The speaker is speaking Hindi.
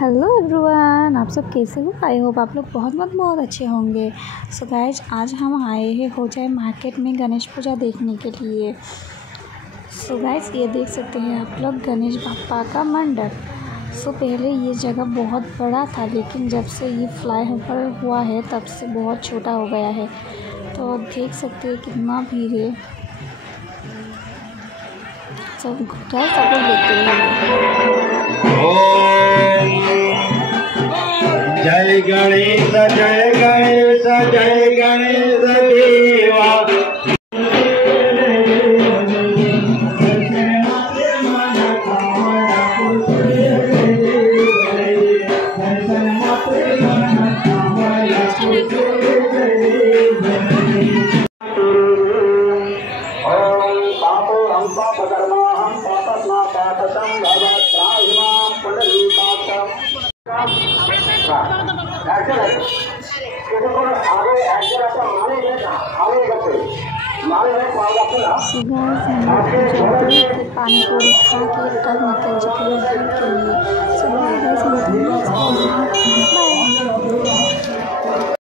हेलो एवरीवन, आप सब कैसे हो? आई होप आप लोग बहुत अच्छे होंगे। सो गाइज, आज हम आए हैं हो जाए मार्केट में गणेश पूजा देखने के लिए। सो गाइज, ये देख सकते हैं आप लोग गणेश बाप्पा का मंडप। सो पहले ये जगह बहुत बड़ा था, लेकिन जब से ये फ्लाईओवर हुआ है तब से बहुत छोटा हो गया है। तो आप देख सकते हैं कितना भीड़ है। सब गाइज आप लोग देखते हैं। जय गणेश जय गणेश जय गणेश देवा। पानी पूरी खा के तब निकल चुके हैं घर के लिए।